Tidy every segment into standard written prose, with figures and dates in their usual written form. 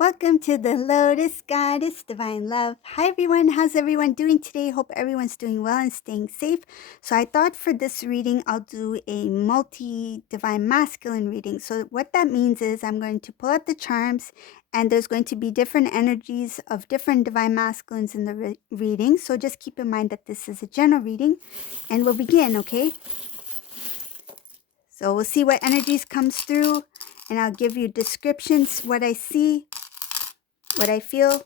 Welcome to the Lotus Goddess Divine Love. Hi everyone, how's everyone doing today? Hope everyone's doing well and staying safe. So I thought for this reading, I'll do a multi-divine masculine reading. So what that means is I'm going to pull out the charms and there's going to be different energies of different divine masculines in the reading. So just keep in mind that this is a general reading and we'll begin, okay? So we'll see what energies comes through and I'll give you descriptions, what I see, what I feel.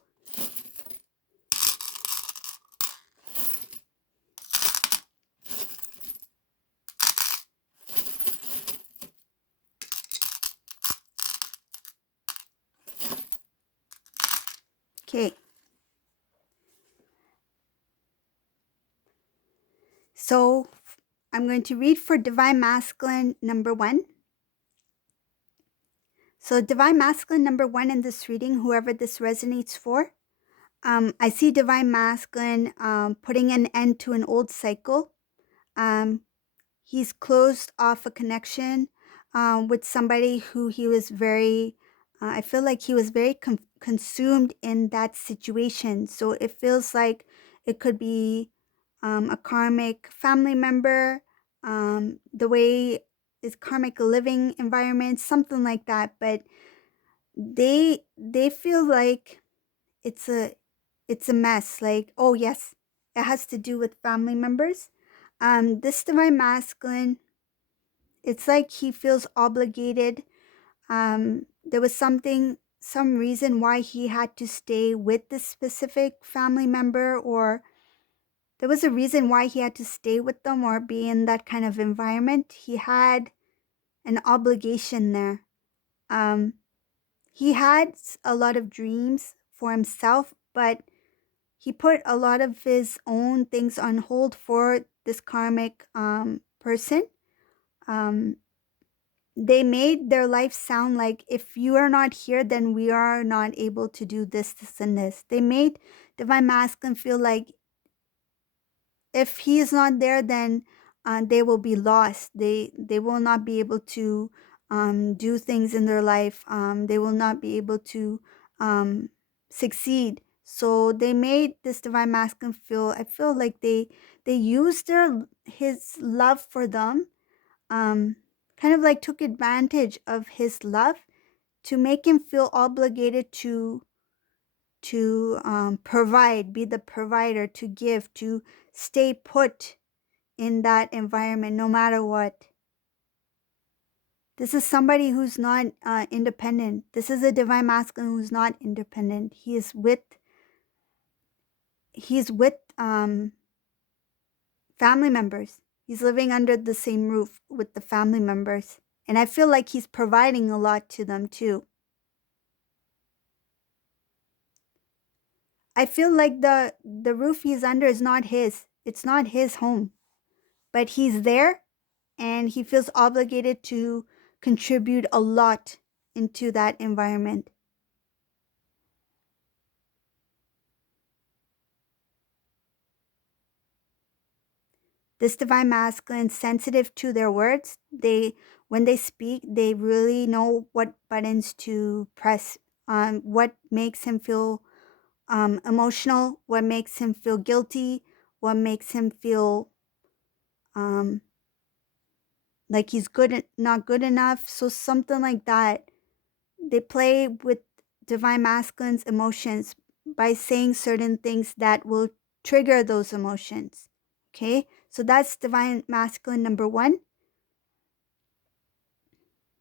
Okay. So I'm going to read for Divine Masculine number 1. So Divine Masculine number 1 in this reading, whoever this resonates for, I see Divine Masculine putting an end to an old cycle. He's closed off a connection with somebody who he was very, I feel like he was very consumed in that situation. So it feels like it could be a karmic family member, the way is karmic living environment, something like that. But they feel like it's a mess. Like, oh yes, it has to do with family members. This divine masculine, it's like he feels obligated. There was some reason why he had to stay with this specific family member, or there was a reason why he had to stay with them or be in that kind of environment. He had an obligation there. He had a lot of dreams for himself, but he put a lot of his own things on hold for this karmic person. They made their life sound like, if you are not here, then we are not able to do this, this, and this. They made Divine Masculine feel like if he is not there, then they will be lost. They will not be able to do things in their life. They will not be able to succeed. So they made this divine masculine feel, I feel like they used his love for them, kind of like took advantage of his love to make him feel obligated to provide, be the provider, to give, to stay put in that environment no matter what. This is somebody who's not independent. This is a divine masculine who's not independent. He's with family members. He's living under the same roof with the family members. And I feel like he's providing a lot to them too. I feel like the roof he's under is not his. It's not his home. But he's there and he feels obligated to contribute a lot into that environment. This divine masculine, sensitive to their words. When they speak, they really know what buttons to press, what makes him feel emotional, what makes him feel guilty, what makes him feel like he's not good enough. So something like that. They play with divine masculine's emotions by saying certain things that will trigger those emotions. Okay, so that's divine masculine number 1.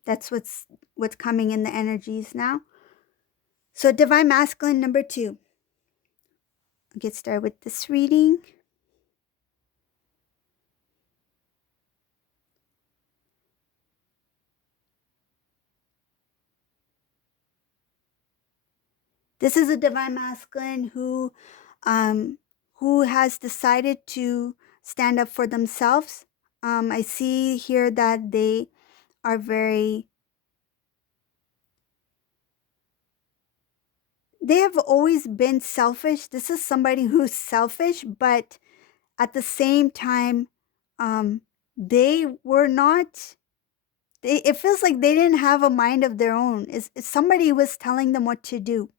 That's what's coming in the energies now. So divine masculine number 2. I'll get started with this reading. This is a divine masculine who has decided to stand up for themselves. I see here that they are they have always been selfish. This is somebody who's selfish, but at the same time, they were not it feels like they didn't have a mind of their own. Somebody was telling them what to do.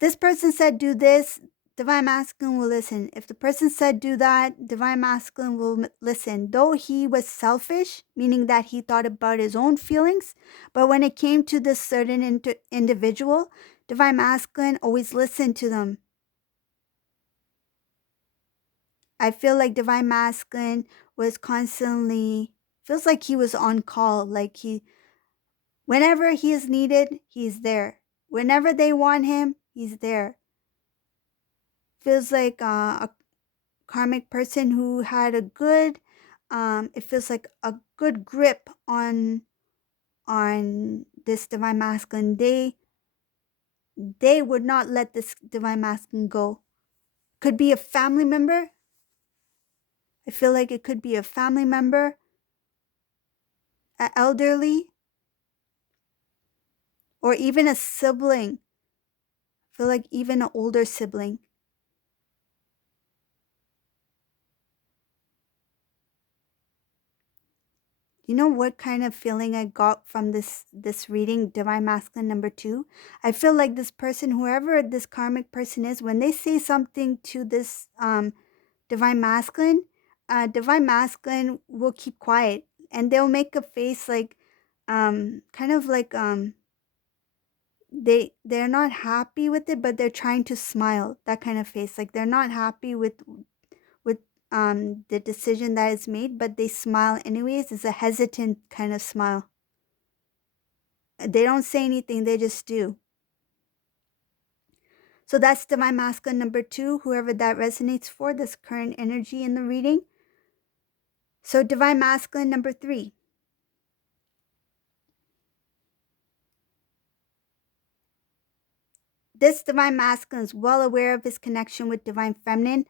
This person said do this, divine masculine will listen. If the person said do that, divine masculine will listen. Though he was selfish, meaning that he thought about his own feelings, but when it came to this certain individual, divine masculine always listened to them. I feel like divine masculine was constantly, feels like he was on call, like whenever he is needed, he's there. Whenever they want him, he's there. Feels like a karmic person who had a good, it feels like a good grip on this divine masculine. They would not let this divine masculine go. Could be a family member. I feel like it could be a family member, an elderly, or even a sibling. I feel like even an older sibling. You know what kind of feeling I got from this reading, divine masculine number 2? I feel like this person, whoever this karmic person is, when they say something to this divine masculine will keep quiet, and they'll make a face like kind of like they're not happy with it, but they're trying to smile, that kind of face, like they're not happy with with the decision that is made, but they smile anyways. It's a hesitant kind of smile. They don't say anything, they just do. So that's divine masculine number 2, whoever that resonates for, this current energy in the reading. So divine masculine number 3. This divine masculine is well aware of his connection with divine feminine.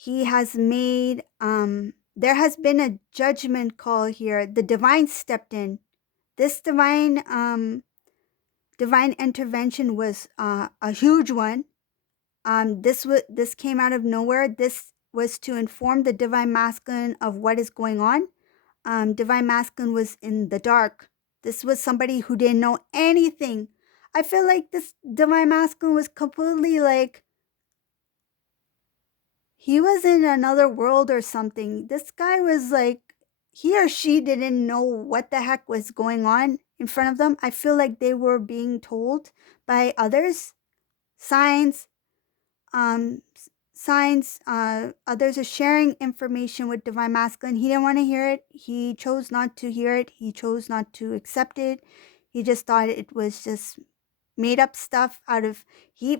He has made, there has been a judgment call here. The divine stepped in. This divine intervention was a huge one. This came out of nowhere. This was to inform the divine masculine of what is going on. Divine masculine was in the dark. This was somebody who didn't know anything. I feel like this divine masculine was completely like, he was in another world or something. This guy was like, he or she didn't know what the heck was going on in front of them. I feel like they were being told by others, signs, um, others are sharing information with divine masculine. He didn't want to hear it. He chose not to hear it. He chose not to accept it. He just thought it was just made up stuff out of,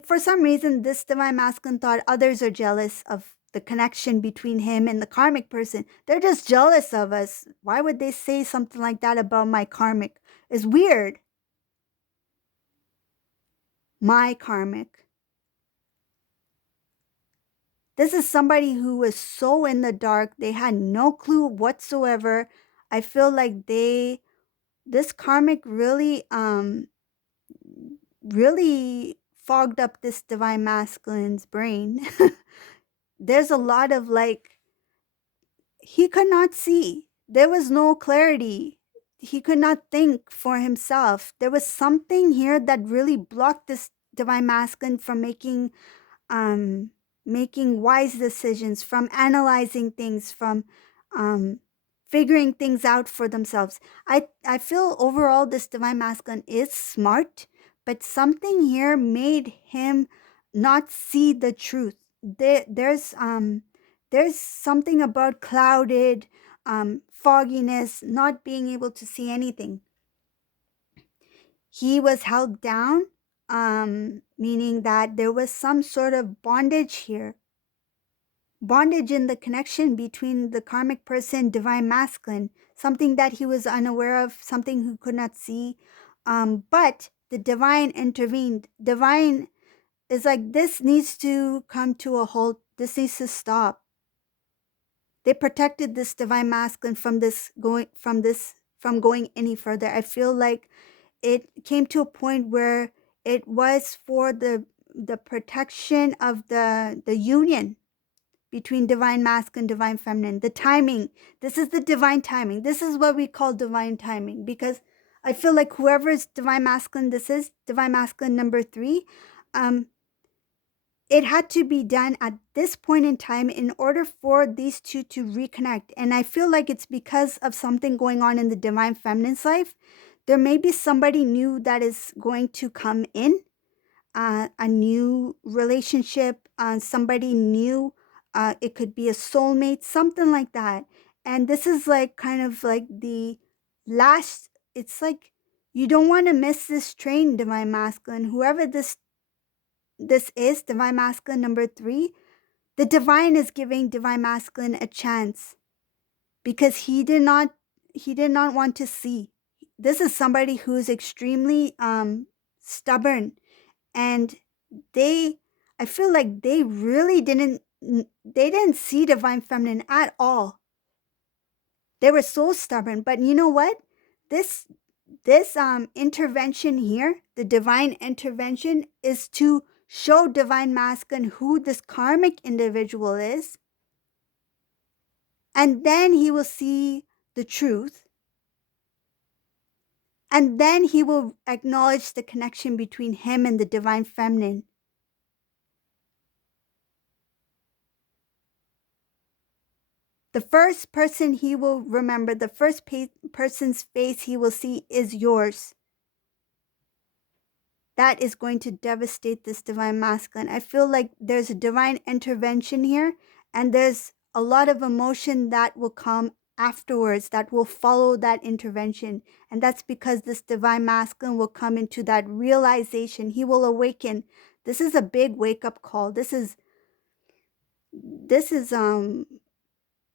for some reason, this divine masculine thought others are jealous of the connection between him and the karmic person. They're just jealous of us. Why would they say something like that about my karmic? It's weird. My karmic. This is somebody who was so in the dark. They had no clue whatsoever. I feel like this karmic really fogged up this divine masculine's brain. There's a lot of like, he could not see. There was no clarity. He could not think for himself. There was something here that really blocked this divine masculine from making wise decisions, from analyzing things, from figuring things out for themselves. I feel overall this divine masculine is smart, but something here made him not see the truth. There's something about clouded, fogginess, not being able to see anything. He was held down, meaning that there was some sort of bondage here. Bondage in the connection between the karmic person, divine masculine, something that he was unaware of, something he could not see. But the divine intervened. Divine is like, this needs to come to a halt. This needs to stop. They protected this divine masculine from going any further. I feel like it came to a point where it was for the protection of the union. between divine masculine, divine feminine. The timing. This is the divine timing. This is what we call divine timing, because I feel like whoever's divine masculine, this is divine masculine number 3. It had to be done at this point in time in order for these two to reconnect. And I feel like it's because of something going on in the divine feminine's life. There may be somebody new that is going to come in, a new relationship, somebody new. It could be a soulmate, something like that. And this is like kind of like the last, it's like you don't want to miss this train, divine masculine. Whoever this is, divine masculine number 3, the divine is giving divine masculine a chance because he did not want to see. This is somebody who's extremely stubborn, and I feel like they really didn't see divine feminine at all. They were so stubborn. But you know what? This intervention here, the divine intervention, is to show divine masculine who this karmic individual is, and then he will see the truth, and then he will acknowledge the connection between him and the divine feminine. The first person he will remember, the first person's face he will see is yours. That is going to devastate this divine masculine. I feel like there's a divine intervention here, and there's a lot of emotion that will come afterwards that will follow that intervention. And that's because this divine masculine will come into that realization. He will awaken. This is a big wake-up call. This is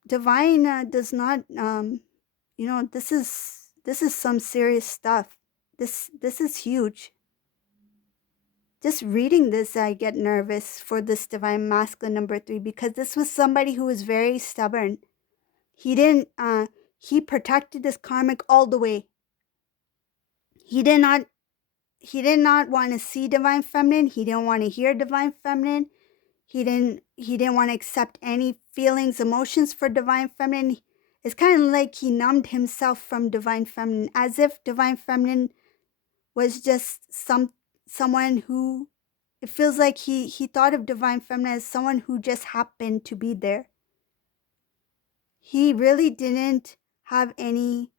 divine does not this is some serious stuff. This is huge. Just reading this, I get nervous for this divine masculine number 3, because this was somebody who was very stubborn. He didn't he protected this karmic all the way. He did not want to see divine feminine. He didn't want to hear divine feminine. He didn't want to accept any feelings, emotions for divine feminine. It's kind of like he numbed himself from divine feminine, as if divine feminine was just someone who, it feels like he thought of divine feminine as someone who just happened to be there. He really didn't have any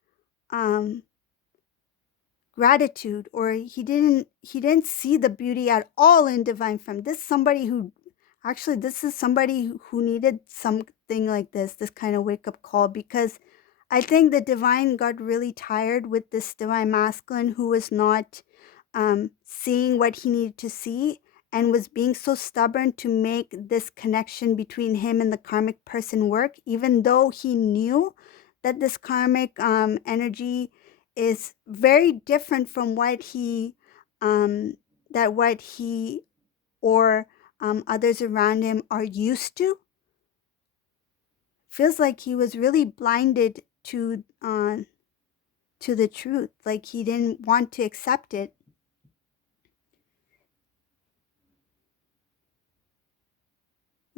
gratitude, or he didn't see the beauty at all in divine feminine. This is somebody who needed something like this kind of wake-up call, because I think the divine got really tired with this divine masculine who was not seeing what he needed to see, and was being so stubborn to make this connection between him and the karmic person work, even though he knew that this karmic energy is very different from what he or others around him are used to. Feels like he was really blinded to the truth, like he didn't want to accept it.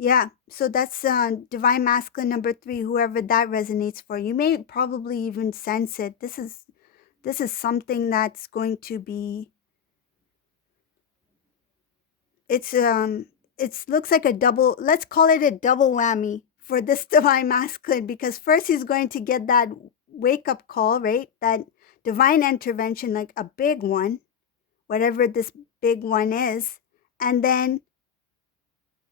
Yeah, so that's divine masculine number 3, whoever that resonates for. You may probably even sense it. This is something that's going to be, it's looks like a double, let's call it a double whammy for this divine masculine, because first he's going to get that wake-up call, right? That divine intervention, like a big one, whatever this big one is, and then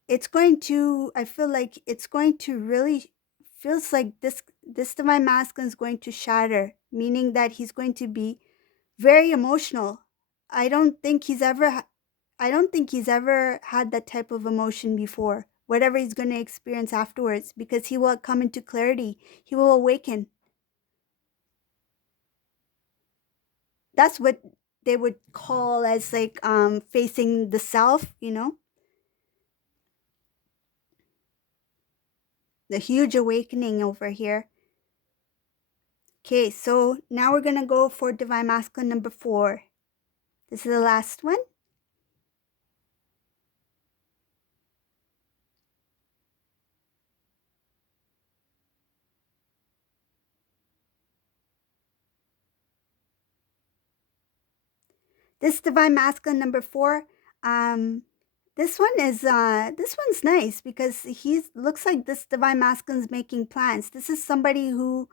it's going to, I feel like it's going to really, feels like this divine masculine is going to shatter, meaning that he's going to be very emotional. I don't think he's ever had that type of emotion before, whatever he's going to experience afterwards, because he will come into clarity. He will awaken. That's what they would call as like facing the self, the huge awakening over here. Okay, so now we're going to go for divine masculine number 4. This is the last one. This divine masculine number four, um, this one's nice because he's looks like this divine masculine's making plans. This is somebody who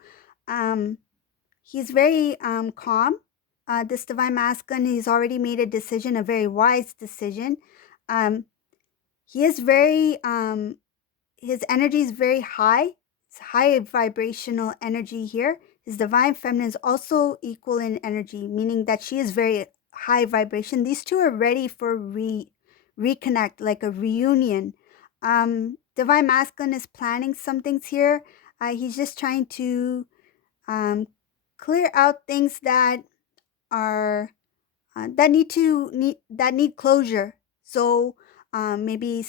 um he's very calm. This divine masculine, he's already made a decision, a very wise decision. Um, he is very his energy is very high. It's high vibrational energy here. His divine feminine is also equal in energy, meaning that she is very high vibration. These two are ready for reconnect, like a reunion. Divine masculine is planning some things here. He's just trying to um, clear out things that are that need closure. So maybe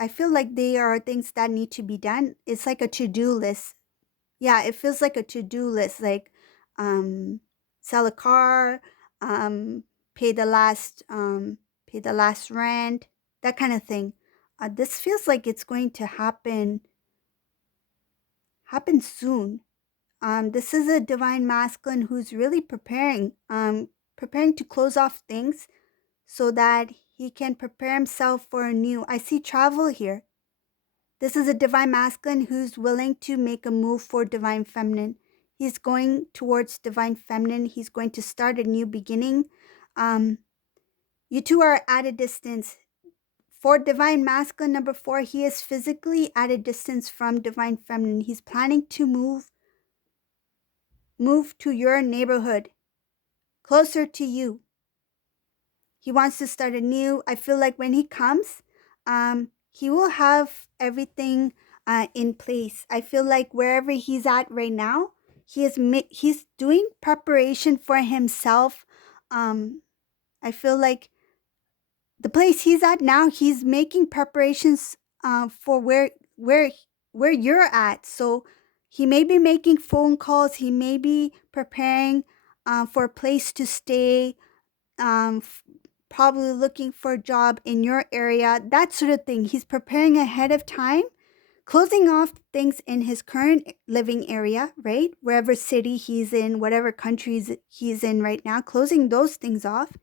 I feel like they are things that need to be done. It's like a to-do list. Yeah, it feels like a to-do list, like um, sell a car, um, pay the last pay the last rent, that kind of thing. This feels like it's going to happen soon. This is a divine masculine who's really preparing to close off things so that he can prepare himself for a new. I see travel here. This is a divine masculine who's willing to make a move for divine feminine. He's going towards divine feminine. He's going to start a new beginning. Um, you two are at a distance. For divine masculine number four, he is physically at a distance from divine feminine. He's planning to move to your neighborhood, closer to you. He wants to start anew. I feel like when he comes, he will have everything in place. I feel like wherever he's at right now, he's doing preparation for himself. Um, I feel like the place he's at now, he's making preparations for where you're at. So he may be making phone calls. He may be preparing for a place to stay. Um, Probably looking for a job in your area, that sort of thing. He's preparing ahead of time, closing off things in his current living area, right? Wherever city he's in, whatever countries he's in right now, closing those things off.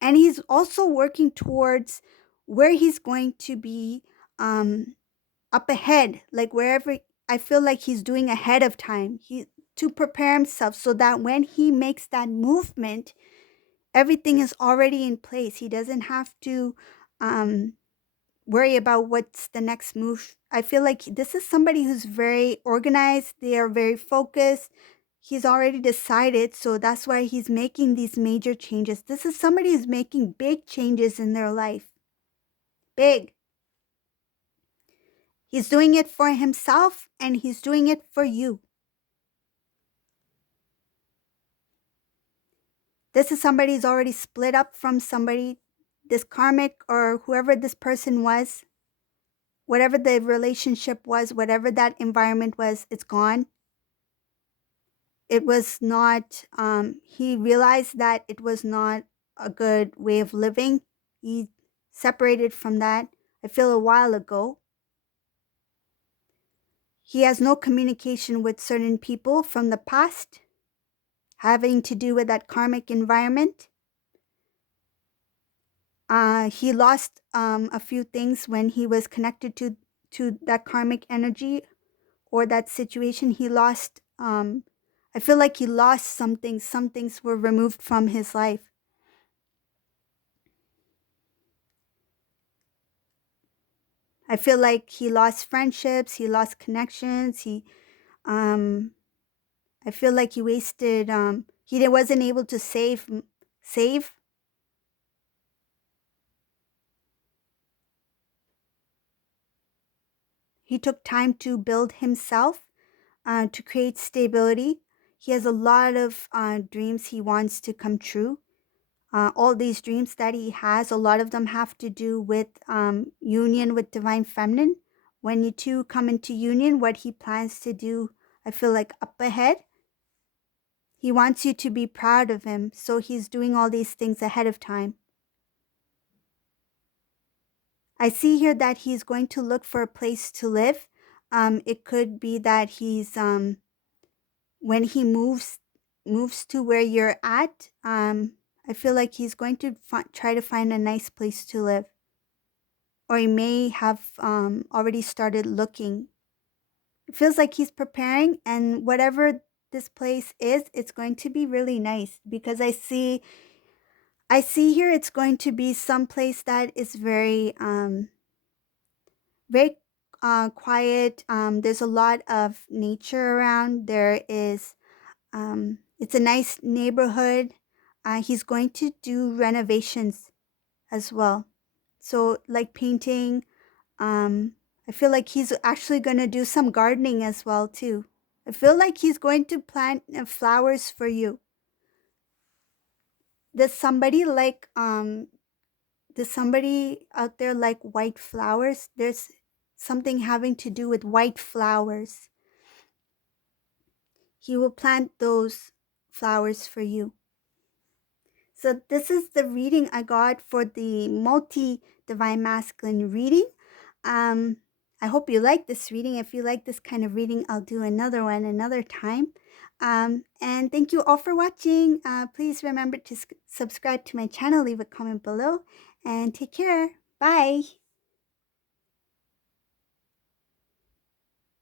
And he's also working towards where he's going to be up ahead, like wherever. I feel like he's doing ahead of time. To prepare himself so that when he makes that movement, everything is already in place. He doesn't have to um, worry about what's the next move. I feel like this is somebody who's very organized. They are very focused. He's already decided, so that's why he's making these major changes. This is somebody who's making big changes in their life. Big. He's doing it for himself and he's doing it for you. This is somebody who's already split up from somebody, this karmic or whoever this person was. Whatever the relationship was, whatever that environment was, it's gone. It was not, he realized that it was not a good way of living. He separated from that, I feel, a while ago. He has no communication with certain people from the past having to do with that karmic environment. He lost a few things when he was connected to that karmic energy or that situation. He lost, I feel like he lost something. Some things were removed from his life. I feel like he lost friendships, he lost connections, um, I feel like he wasted, he wasn't able to save. He took time to build himself, to create stability. He has a lot of dreams he wants to come true. All these dreams that he has, a lot of them have to do with union with divine feminine. When you two come into union, what he plans to do, I feel like up ahead. He wants you to be proud of him, so he's doing all these things ahead of time. I see here that he's going to look for a place to live. It could be that he's when he moves to where you're at. I feel like he's going to try to find a nice place to live. Or he may have already started looking. It feels like he's preparing, and whatever this place is, it's going to be really nice because I see here it's going to be some place that is very quiet. There's a lot of nature around. It's a nice neighborhood. He's going to do renovations as well. So like painting, I feel like he's actually going to do some gardening as well too. I feel like he's going to plant flowers for you. Does somebody like does somebody out there like white flowers? There's something having to do with white flowers. He will plant those flowers for you. So this is the reading I got for the multi-divine masculine reading. I hope you like this reading. If you like this kind of reading, I'll do another one another time. And thank you all for watching. Please remember to subscribe to my channel, leave a comment below, and take care. Bye.